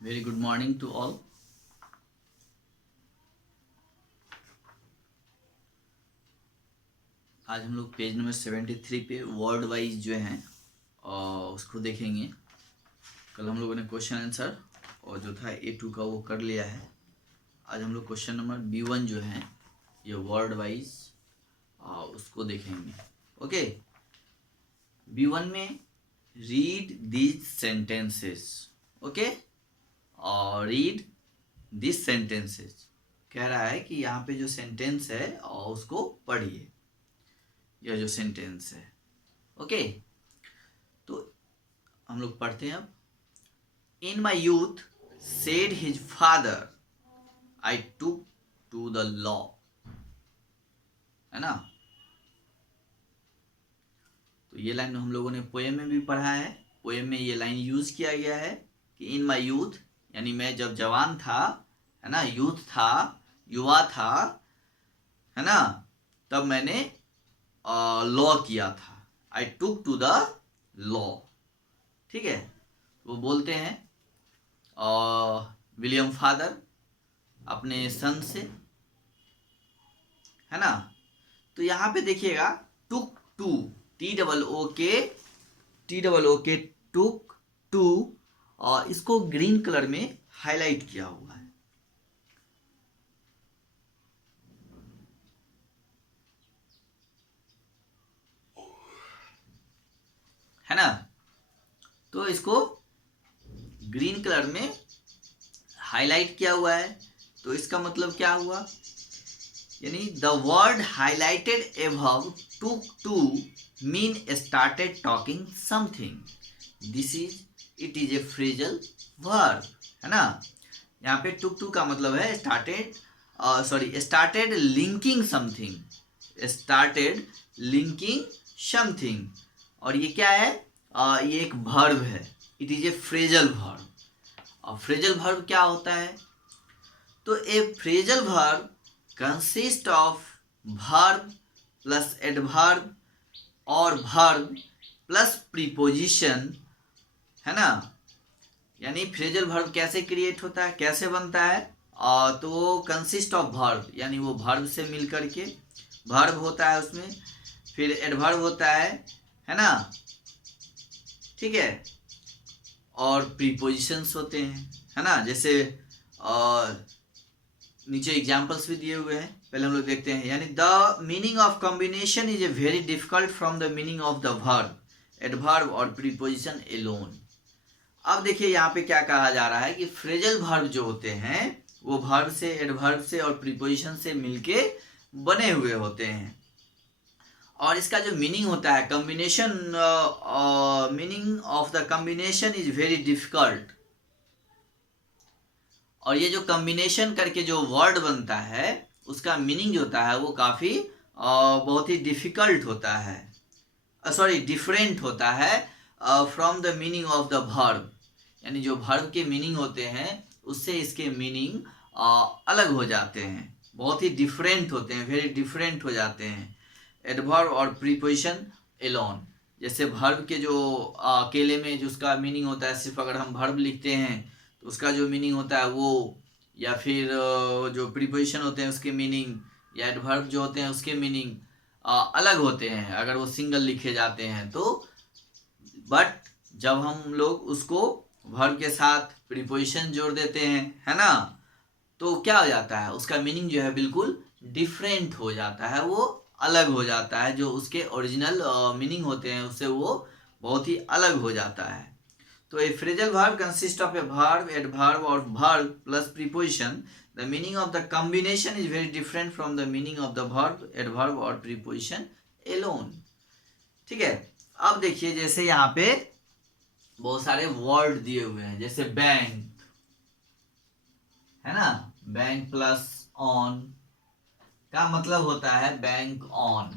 Very good morning to all. आज हम लोग पेज नंबर 73 पे वर्ड वाइज जो हैं उसको देखेंगे। कल हम लोगों ने क्वेश्चन आंसर और जो था A2 का वो कर लिया है। आज हम लोग क्वेश्चन नंबर B1 जो है ये वर्ड वाइज उसको देखेंगे। ओके, B1 में रीड दीज सेंटेंसेस। ओके, और रीड दिस सेंटेंसेस कह रहा है कि यहाँ पे जो सेंटेंस है और उसको पढ़िए, यह जो सेंटेंस है। ओके, तो हम लोग पढ़ते हैं अब। In my youth said his father I took to the law, है ना। तो ये लाइन हम लोगों ने पोएम में भी पढ़ा है। पोएम में ये लाइन यूज किया गया है कि इन माई यूथ, यानी मैं जब जवान था, है ना, यूथ था, युवा था, है ना, तब मैंने लॉ किया था। आई टुक टू द लॉ। ठीक है, वो बोलते हैं विलियम फादर अपने सन से, है ना। तो यहाँ पे देखिएगा टुक टू, T-O-O-K टुक टू, और इसको ग्रीन कलर में हाईलाइट किया हुआ है ना। तो इसको ग्रीन कलर में हाईलाइट किया हुआ है। तो इसका मतलब क्या हुआ, यानी the word highlighted above took to mean started talking something. This is it is a phrasal verb, है ना। यहाँ पे टुक टू का मतलब है started linking something, started linking something. और ये क्या है, ये एक वर्ब है। It is a phrasal verb. और फ्रेजल वर्ब क्या होता है, तो a phrasal verb consist of verb plus adverb और वर्ब प्लस प्रीपोजिशन, है ना। यानी फ्रेजल वर्ब कैसे क्रिएट होता है, कैसे बनता है, तो वो कंसिस्ट ऑफ वर्ब, यानी वो वर्ब से मिल करके वर्ब होता है उसमें, फिर एडवर्ब होता है ना। ठीक है, और प्रीपोजिशंस होते हैं, है ना। जैसे नीचे एग्जाम्पल्स भी दिए हुए हैं, पहले हम लोग देखते हैं। यानी the meaning of combination is a very difficult from the meaning of the verb, adverb और प्रीपोजिशन एलोन। अब देखिए यहाँ पे क्या कहा जा रहा है कि फ्रेजल वर्ब जो होते हैं वो वर्ब से, एडवर्ब से और प्रीपोजिशन से मिलके बने हुए होते हैं। और इसका जो मीनिंग होता है, combination, meaning of the combination is very difficult. और ये जो कॉम्बिनेशन करके जो वर्ड बनता है उसका मीनिंग जो होता है वो काफ़ी बहुत ही डिफिकल्ट होता है, डिफरेंट होता है from the meaning of the verb. यानी जो वर्ब के मीनिंग होते हैं उससे इसके मीनिंग अलग हो जाते हैं, बहुत ही डिफरेंट होते हैं, वेरी डिफरेंट हो जाते हैं। एडवर्ब और प्रीपोजिशन एलोन, जैसे वर्ब के जो अकेले में जो उसका मीनिंग होता है, सिर्फ अगर हम वर्ब लिखते हैं तो उसका जो मीनिंग होता है वो, या फिर जो प्रीपोजिशन होते हैं उसके मीनिंग, या एडवर्ब जो होते हैं उसके मीनिंग अलग होते हैं अगर वो सिंगल लिखे जाते हैं तो। बट जब हम लोग उसको वर्ब के साथ प्रीपोजिशन जोड़ देते हैं, है ना, तो क्या हो जाता है, उसका मीनिंग जो है बिल्कुल डिफरेंट हो जाता है, वो अलग हो जाता है। जो उसके ओरिजिनल मीनिंग होते हैं उससे वो बहुत ही अलग हो जाता है। तो a phrasal verb consist of a verb, adverb और verb plus preposition. The meaning of the combination is very different from the meaning of the verb, adverb और प्रीपोजिशन एलोन। ठीक है, अब देखिए जैसे यहाँ पे बहुत सारे वर्ड दिए हुए हैं, जैसे बैंक, है ना। बैंक प्लस ऑन का मतलब होता है बैंक ऑन,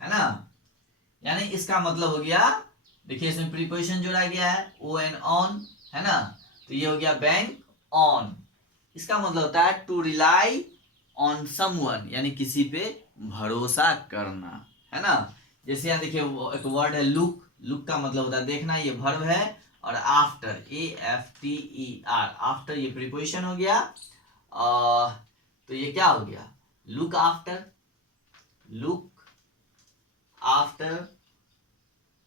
है ना। यानी इसका मतलब हो गया, देखिए इसमें प्रीपोजिशन जोड़ा गया है ओ एन ऑन, है ना। तो ये हो गया बैंक ऑन। इसका मतलब होता है टू रिलाई ऑन समवन, यानी किसी पे भरोसा करना, है ना। जैसे यहाँ देखिए एक वर्ड है लुक, लुक का मतलब होता है देखना, ये वर्ब है और आफ्टर, AFTER, आफ्टर ये प्रीपोजिशन हो गया। तो ये क्या हो गया, लुक आफ्टर, लुक आफ्टर,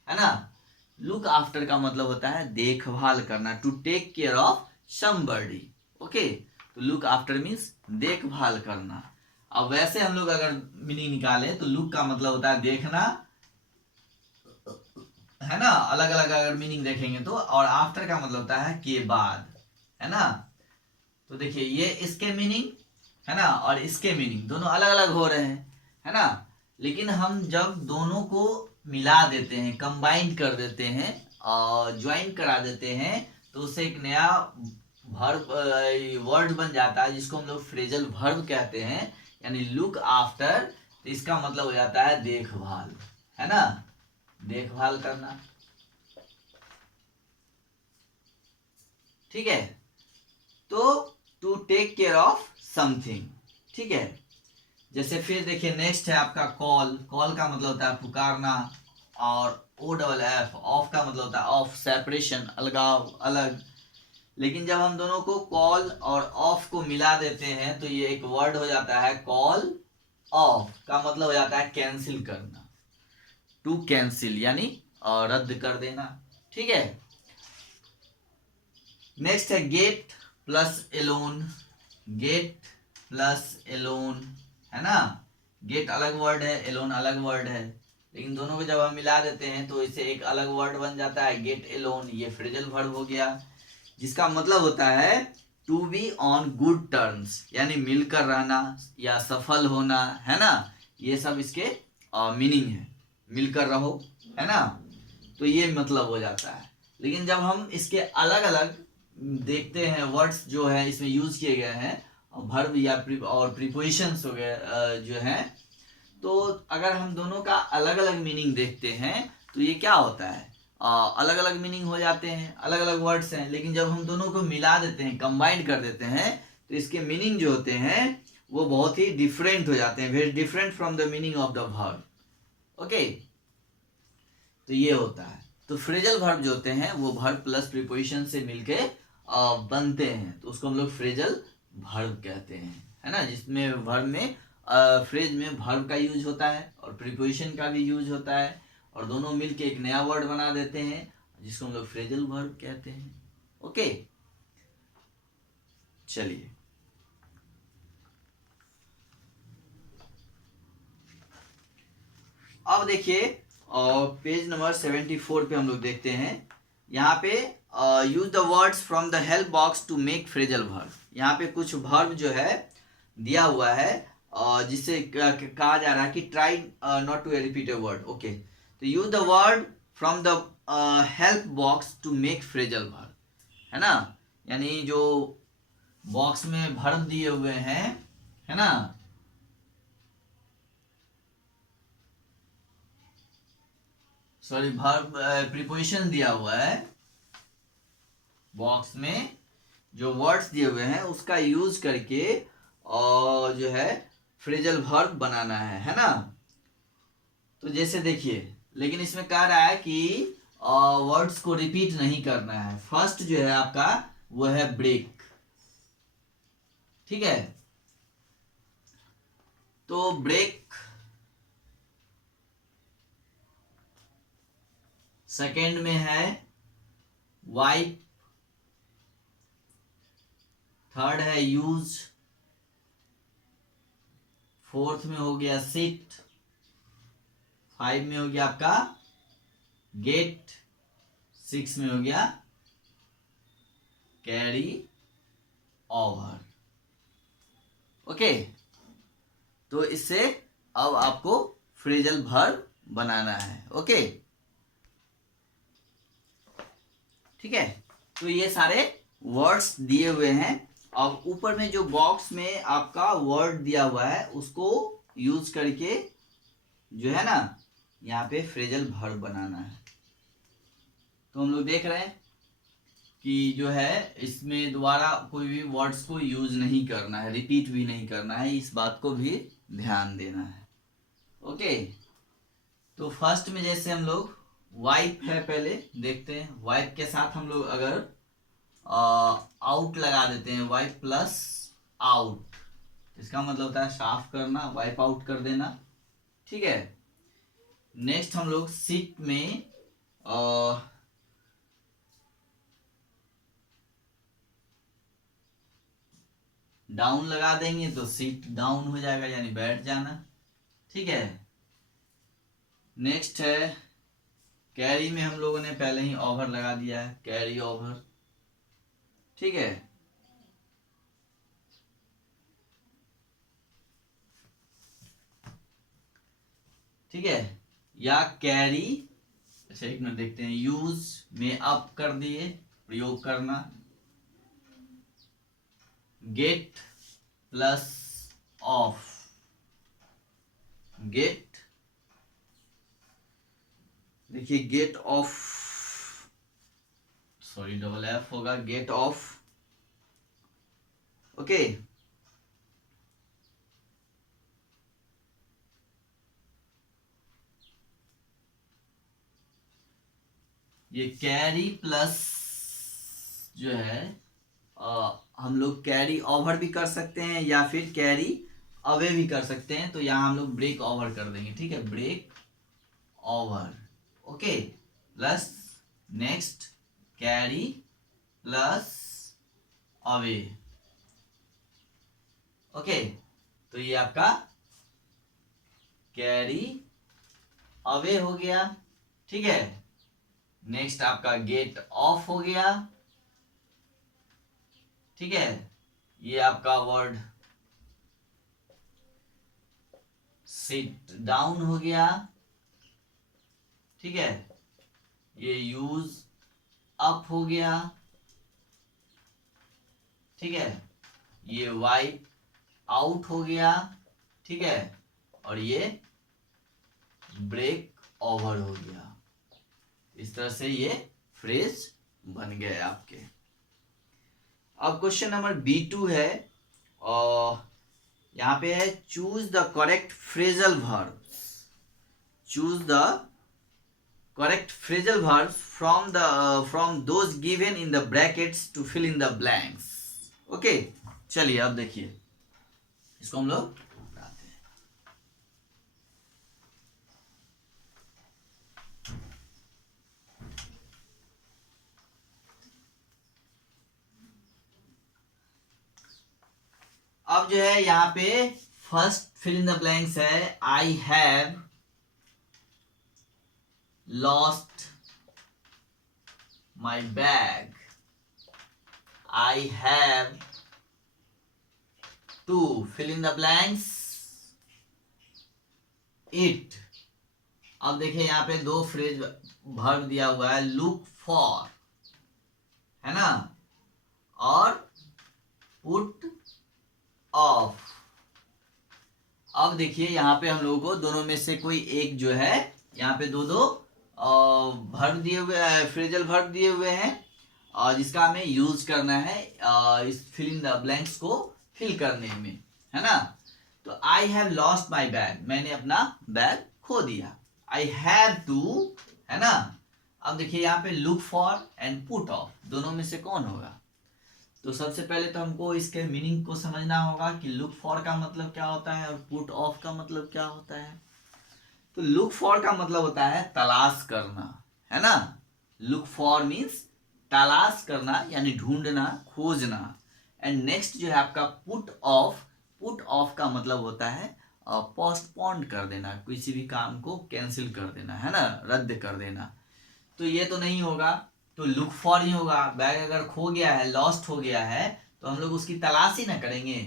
है ना। लुक आफ्टर का मतलब होता है देखभाल करना, to take care of somebody. Okay, तो लुक आफ्टर मीन्स देखभाल करना। अब वैसे हम लोग अगर मीनिंग निकालें तो लुक का मतलब होता है देखना, है ना, अलग अलग अगर मीनिंग देखेंगे तो। और आफ्टर का मतलब होता है के बाद, है ना। तो देखिए ये इसके मीनिंग, है ना, और इसके मीनिंग दोनों अलग अलग हो रहे हैं, है ना। लेकिन हम जब दोनों को मिला देते हैं, कंबाइन कर देते हैं और ज्वाइन करा देते हैं, तो उससे एक नया वर्ब, वर्ड बन जाता है जिसको हम लोग फ्रेजल वर्ब कहते हैं, यानी लुक आफ्टर। तो इसका मतलब हो जाता है देखभाल, है ना, देखभाल करना। ठीक है, तो to take care of something. ठीक है, जैसे फिर देखिए नेक्स्ट है आपका कॉल। कॉल का मतलब होता है पुकारना, और OFF, ऑफ का मतलब होता है ऑफ, सेपरेशन, अलगाव, अलग। लेकिन जब हम दोनों को कॉल और ऑफ को मिला देते हैं तो ये एक वर्ड हो जाता है कॉल ऑफ, का मतलब हो जाता है कैंसिल करना, टू कैंसिल, यानी रद्द कर देना। ठीक है, नेक्स्ट है get plus alone, get plus alone, है ना। गेट अलग वर्ड है, एलोन अलग वर्ड है, लेकिन दोनों को जब हम मिला देते हैं तो इसे एक अलग वर्ड बन जाता है गेट एलोन। ये फ्रेजल वर्ब हो गया, जिसका मतलब होता है to be on good terms, यानी मिलकर रहना या सफल होना, है ना। ये सब इसके मीनिंग है, मिलकर रहो, है ना। तो ये मतलब हो जाता है। लेकिन जब हम इसके अलग अलग देखते हैं वर्ड्स जो है इसमें यूज किए गए हैं, वर्ब या और प्रीपोजिशंस हो गए जो हैं, तो अगर हम दोनों का अलग अलग मीनिंग देखते हैं तो ये क्या होता है, अलग अलग मीनिंग हो जाते हैं, अलग अलग वर्ड्स हैं। लेकिन जब हम दोनों को मिला देते हैं, कंबाइन कर देते हैं, तो इसके मीनिंग जो होते हैं वो बहुत ही डिफरेंट हो जाते हैं, very different from the meaning of the verb. Okay, तो ये होता है। तो फ्रेजल वर्ब जो होते हैं वो वर्ब प्लस प्रीपोजिशन से मिलके बनते हैं, तो उसको हम लोग फ्रेजल वर्ब कहते हैं, है ना। जिसमें वर्ब में फ्रेज में वर्ब का यूज होता है और प्रीपोजिशन का भी यूज होता है, और दोनों मिलके एक नया वर्ड बना देते हैं जिसको हम लोग फ्रेजल वर्ब कहते हैं। ओके, चलिए अब देखिए पेज नंबर 74 पे हम लोग देखते हैं। यहाँ पे use the words from the help box to make phrasal verb. यहाँ पे कुछ वर्ब जो है दिया हुआ है जिससे कहा जा रहा है कि try not to repeat a word. Okay, तो use the word from the help box to make phrasal verb, है ना। यानी जो बॉक्स में वर्ब दिए हुए हैं, है ना, सॉरी वर्ब प्रीपोजिशन दिया हुआ है बॉक्स में, जो वर्ड्स दिए हुए हैं उसका यूज करके और जो है फ्रेजल वर्ब बनाना है ना। तो जैसे देखिए, लेकिन इसमें कह रहा है कि वर्ड्स को रिपीट नहीं करना है। फर्स्ट जो है आपका वो है ब्रेक, ठीक है, तो ब्रेक। सेकेंड में है वाइप, थर्ड है यूज, फोर्थ में हो गया सिट, 5 में हो गया आपका गेट, 6 में हो गया कैरी ओवर। ओके, तो इससे अब आपको फ्रेजल वर्ब बनाना है। ओके, ठीक है, तो ये सारे वर्ड्स दिए हुए हैं। अब ऊपर में जो बॉक्स में आपका वर्ड दिया हुआ है उसको यूज करके जो है ना यहाँ पे फ्रेजल वर्ब बनाना है। तो हम लोग देख रहे हैं कि जो है इसमें दोबारा कोई भी वर्ड्स को यूज नहीं करना है, रिपीट भी नहीं करना है, इस बात को भी ध्यान देना है। ओके, तो फर्स्ट में जैसे हम लोग वाइप है, पहले देखते हैं। वाइप के साथ हम लोग अगर आउट लगा देते हैं, वाइप प्लस आउट, इसका मतलब होता है साफ करना, वाइप आउट कर देना। ठीक है। नेक्स्ट हम लोग सीट में डाउन लगा देंगे तो सीट डाउन हो जाएगा, यानी बैठ जाना। ठीक है। नेक्स्ट है कैरी में, हम लोगों ने पहले ही ओवर लगा दिया है, कैरी ओवर। ठीक है। ठीक है। या कैरी, अच्छा एक मिनट देखते हैं, यूज में अप कर दिए, प्रयोग करना। गेट प्लस ऑफ, गेट, देखिए get off, sorry double F होगा, गेट ऑफ। ओके। ये कैरी प्लस जो है हम लोग कैरी ओवर भी कर सकते हैं या फिर कैरी अवे भी कर सकते हैं, तो यहां हम लोग ब्रेक ओवर कर देंगे। ठीक है, break over. Okay. Plus next carry plus away. Okay, तो ये आपका कैरी अवे हो गया। ठीक है। नेक्स्ट आपका गेट ऑफ हो गया। ठीक है। ये आपका वर्ड सिट डाउन हो गया। ठीक है। ये यूज अप हो गया। ठीक है। ये वाइप आउट हो गया। ठीक है। और ये ब्रेक ओवर हो गया। इस तरह से ये फ्रेज बन गए आपके। अब क्वेश्चन नंबर B2 है, और यहां पे है choose the correct phrasal verbs, choose the correct phrasal verbs from those given in the brackets to fill in the blanks. Okay, चलिए अब देखिए इसको हम लोग बताते हैं। अब जो है यहाँ पे first fill in the blanks है, I have lost my bag, I have to fill in the blanks it. अब देखिए यहाँ पे दो फ्रेज वर्ब दिया हुआ है, लुक फॉर, है ना, और पुट ऑफ। अब देखिए यहाँ पे हम लोगों को दोनों में से कोई एक जो है, यहाँ पे दो दो वर्ब दिए हुए, फ्रेजल वर्ब दिए हुए हैं, और जिसका हमें यूज करना है इस फिल इन द ब्लैंक्स को फिल करने में, है ना। तो आई हैव लॉस्ट माई बैग, मैंने अपना बैग खो दिया। आई हैव टू, है ना। अब देखिए यहाँ पे look for and put off, दोनों में से कौन होगा। तो सबसे पहले तो हमको इसके मीनिंग को समझना होगा कि लुक फॉर का मतलब क्या होता है और पुट ऑफ का मतलब क्या होता है। तो लुक फॉर का मतलब होता है तलाश करना, है ना। लुक फॉर मीन्स तलाश करना, यानी ढूंढना, खोजना। एंड नेक्स्ट जो है आपका पुट ऑफ, पुट ऑफ का मतलब होता है पोस्टपोन कर देना, किसी भी काम को कैंसिल कर देना, है ना, रद्द कर देना। तो ये तो नहीं होगा, तो लुक फॉर ही होगा। बैग अगर खो गया है, लॉस्ट हो गया है, तो हम लोग उसकी तलाश ही ना करेंगे।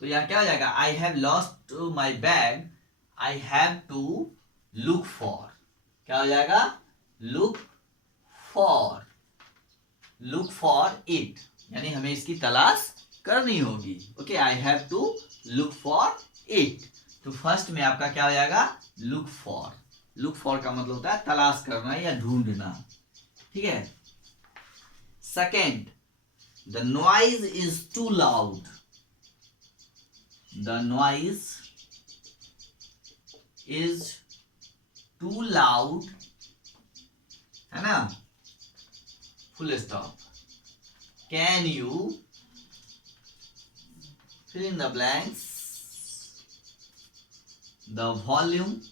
तो यहाँ क्या हो जाएगा, I have lost my bag, I have to look for, क्या हो जाएगा, look for, look for it, यानी हमें इसकी तलाश करनी होगी। Okay, I have to look for it. तो फर्स्ट में आपका क्या हो जाएगा, लुक फॉर। लुक फॉर का मतलब होता है तलाश करना या ढूंढना। ठीक है। Second, the noise is too loud, the noise is too loud है ना, full stop. Can you fill in the blanks the volume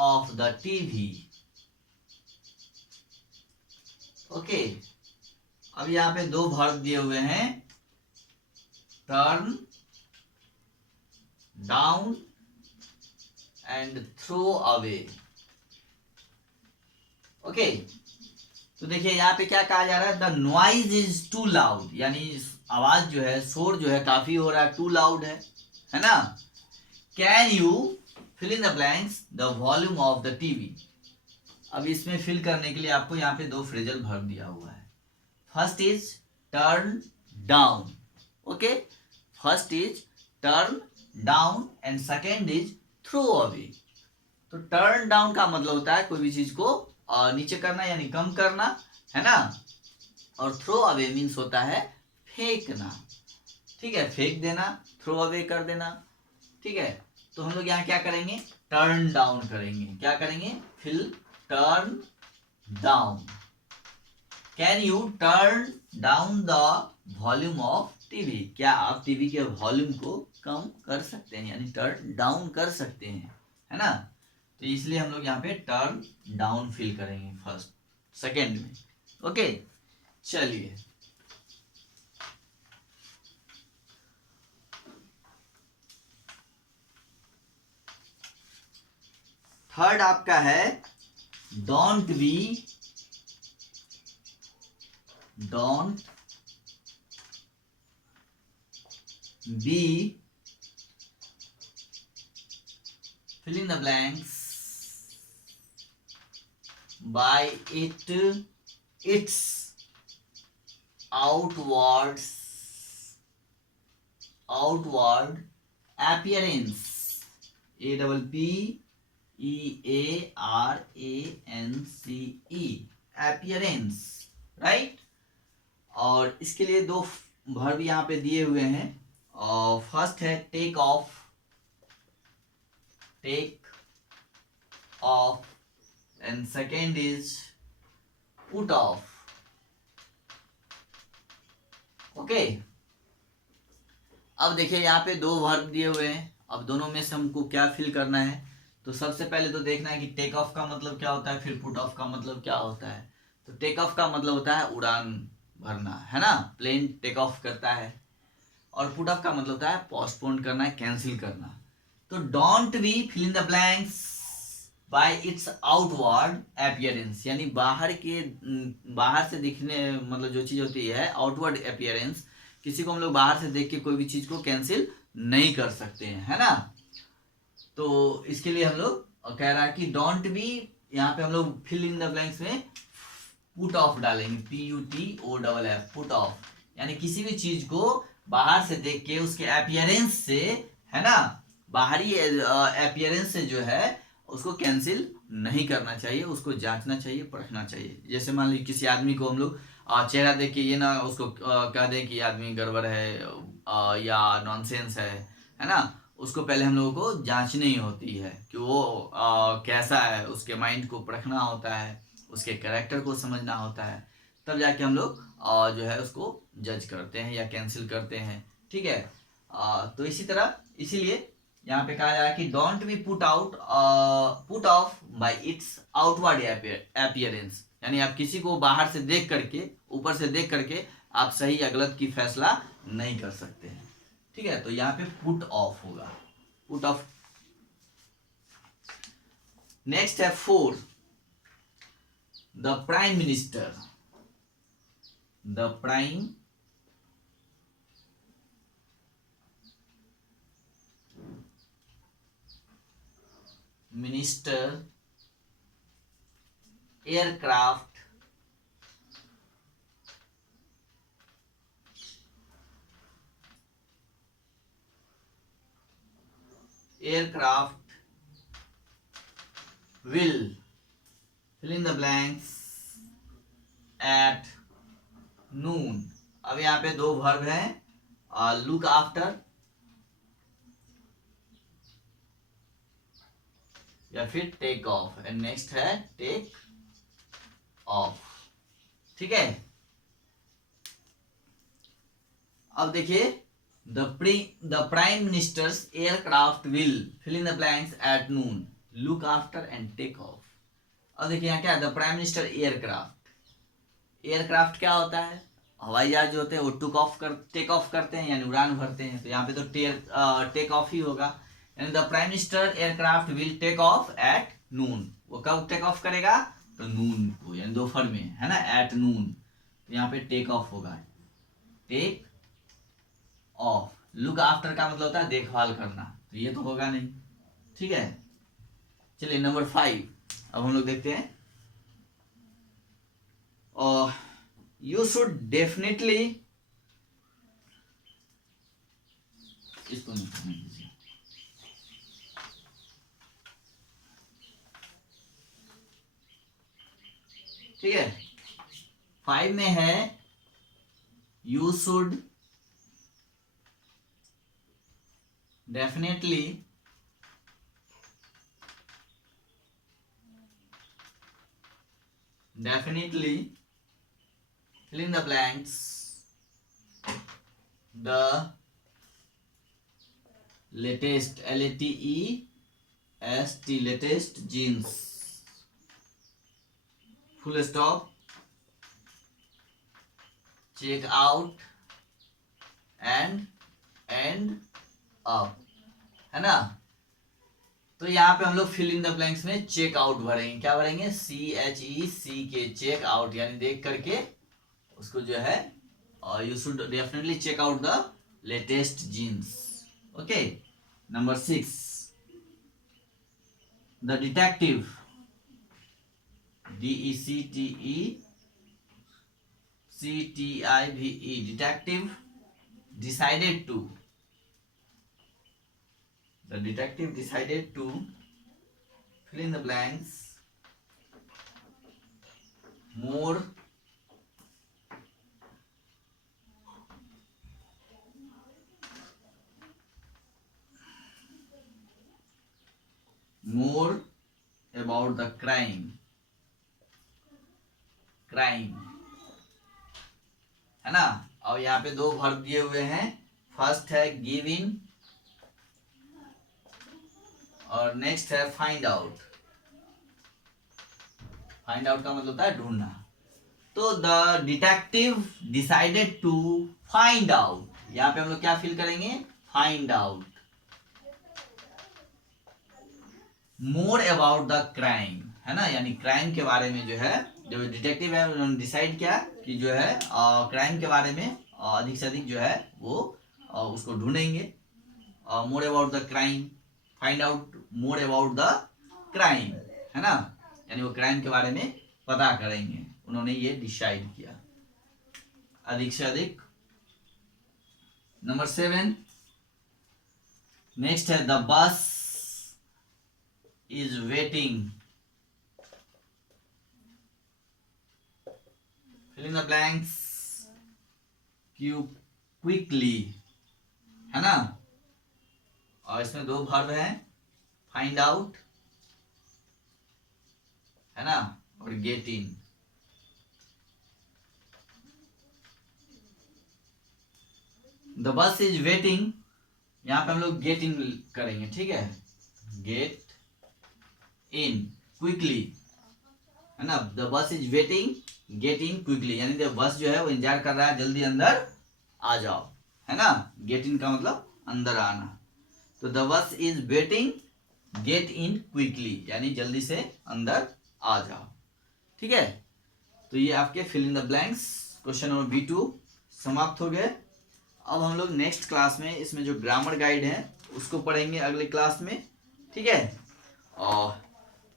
of the TV। Okay, अब यहाँ पे दो वर्ब दिए हुए हैं, turn down and throw away. Okay, तो देखिए यहाँ पे क्या कहा जा रहा है, the noise is too loud, यानी आवाज जो है, शोर जो है काफी हो रहा है, टू लाउड है ना। Can you fill in the blanks the volume of the TV. अब इसमें फिल करने के लिए आपको यहाँ पे दो फ्रेजल वर्ब दिया हुआ है। First is turn down. Okay, first is turn down and second is throw away. तो टर्न डाउन का मतलब होता है कोई भी चीज को नीचे करना यानी कम करना, है ना। और थ्रो अवे मीन्स होता है फेंकना, ठीक है, फेंक देना, थ्रो अवे कर देना, ठीक है। तो हम लोग यहाँ क्या करेंगे, टर्न डाउन करेंगे। क्या करेंगे, fill turn down. Can you turn down the volume of TV. क्या आप टीवी के वॉल्यूम को कम कर सकते हैं, यानी टर्न डाउन कर सकते हैं, है ना। तो इसलिए हम लोग यहाँ पे टर्न डाउन फिल करेंगे फर्स्ट सेकेंड में। ओके, चलिए थर्ड आपका है don't be fill in the blanks by its outward appearance, APPEARANCE, appearance, right. और इसके लिए दो वर्ब यहाँ पे दिए हुए हैं, और फर्स्ट है take off and second is put off। Okay, अब देखिए यहाँ पे दो वर्ब दिए हुए हैं, अब दोनों में से हमको क्या फिल करना है। तो सबसे पहले तो देखना है कि टेक ऑफ का मतलब क्या होता है, फिर पुट ऑफ का मतलब क्या होता है। तो टेक ऑफ का मतलब होता है उड़ान भरना, है ना, प्लेन टेक ऑफ करता है। और पुट ऑफ का मतलब होता है पोस्टपोन करना, कैंसिल करना। तो don't be fill in the blanks by its outward appearance, यानी बाहर से दिखने, मतलब जो चीज होती है आउटवर्ड अपीयरेंस, किसी को हम लोग बाहर से देख के कोई भी चीज को कैंसिल नहीं कर सकते हैं, है ना। तो इसके लिए हम लोग कह रहा है कि डोंट बी, यहाँ पे हम लोग फिल इन द ब्लैंक्स में पुट ऑफ डालेंगे, PUTOFF, पुट ऑफ, यानी किसी भी चीज को बाहर से देख के उसके अपीयरेंस से, है ना, बाहरी अपीयरेंस से जो है उसको कैंसिल नहीं करना चाहिए, उसको जांचना चाहिए, परखना चाहिए। जैसे मान लीजिए किसी आदमी को हम लोग चेहरा देख के ये ना उसको कह दें कि आदमी गड़बड़ है या नॉनसेंस है ना। उसको पहले हम लोगों को जांचनी होती है कि वो कैसा है, उसके माइंड को परखना होता है, उसके कैरेक्टर को समझना होता है, तब जाके हम लोग जो है उसको जज करते हैं या कैंसिल करते हैं, ठीक है। तो इसी तरह, इसीलिए यहाँ पे कहा जा रहा है कि don't be put off bye its outward appearance, यानी आप किसी को बाहर से देख करके, ऊपर से देख करके आप सही या गलत की फैसला नहीं कर सकते हैं, ठीक है। तो यहाँ पे पुट ऑफ होगा, पुट ऑफ। नेक्स्ट है 4, the prime minister. The prime minister aircraft will fill in the blanks at noon। अब यहाँ पे दो वर्ब हैं, look after या फिर टेक ऑफ, एंड नेक्स्ट है टेक ऑफ। ठीक है, अब देखिए the prime minister's aircraft will fill in the blanks at noon, look after and take off. अब देखिए यहाँ क्या है, the prime minister aircraft. Aircraft क्या होता है, हवाई जहाज जो होते हैं वो टेक ऑफ करते हैं यानी उड़ान भरते हैं, तो यहाँ पे तो टेक ऑफ ही होगा। यानी the prime minister aircraft will take off at noon, वो कब टेक ऑफ करेगा, तो नून को यानी दोपहर में, है ना, एट नून, तो यहाँ पे टेक ऑफ होगा, टेक ऑफ। लुक आफ्टर का मतलब होता है देखभाल करना, तो ये तो होगा नहीं। ठीक है, चलिए नंबर 5 अब हम लोग देखते हैं। और यू शुड डेफिनेटली, इसको नहीं कीजिए, ठीक है। 5 में है you should definitely fill in the blanks the latest latest jeans, full stop, check out and end up, है ना। तो यहाँ पे हम लोग फिल इन द ब्लैंक्स में चेक आउट भरेंगे, क्या भरेंगे, CHECK, चेक आउट, यानी देख करके उसको जो है, और you should definitely check out the latest jeans. Okay, number 6 the detective, DECTECTIVE, detective decided to, the detective decided to fill in the blanks more about the crime, है ना। और यहाँ पे 2 वर्ब दिए हुए हैं, फर्स्ट है गिव इन और नेक्स्ट है फाइंड आउट। फाइंड आउट का मतलब होता है ढूंढना। तो the detective decided to find out, यहाँ पे हम लोग क्या फिल करेंगे, find out more about the crime, है ना, यानी क्राइम के बारे में जो है, जो डिटेक्टिव है उन्होंने डिसाइड किया कि जो है क्राइम के बारे में अधिक से अधिक जो है वो उसको ढूंढेंगे। मोर about the crime, find out more about the crime, है ना, यानी वो क्राइम के बारे में पता करेंगे, उन्होंने ये डिसाइड किया अधिक से अधिक। नंबर 7 नेक्स्ट है the bus is waiting, fill in the blanks quickly, है ना। और इसमें 2 वर्ब हैं, फाइंड आउट, है ना, और get in. The bus is waiting, यहां पे हम लोग गेट इन करेंगे, ठीक है, गेट इन क्विकली, है ना। The bus is waiting, get in quickly, यानी द बस जो है वो इंतजार कर रहा है, जल्दी अंदर आ जाओ, है ना। गेट इन का मतलब अंदर आना। तो the bus is waiting, get in quickly, यानी जल्दी से अंदर आ जाओ, ठीक है। तो ये आपके fill in the blanks question number B2 समाप्त हो गए। अब हम लोग नेक्स्ट क्लास में इसमें जो ग्रामर गाइड है उसको पढ़ेंगे अगले क्लास में, ठीक है। और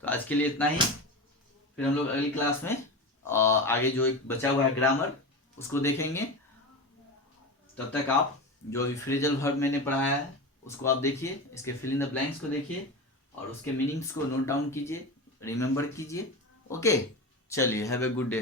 तो आज के लिए इतना ही, फिर हम लोग अगली क्लास में आगे जो एक बचा हुआ है ग्रामर उसको देखेंगे। तब तक आप जो भी फ्रेजल वर्ब मैंने पढ़ाया है उसको आप देखिए, इसके फिल इन द ब्लैंक्स को देखिए और उसके मीनिंग्स को नोट डाउन कीजिए, रिमेंबर कीजिए। ओके, चलिए, हैव ए गुड डे।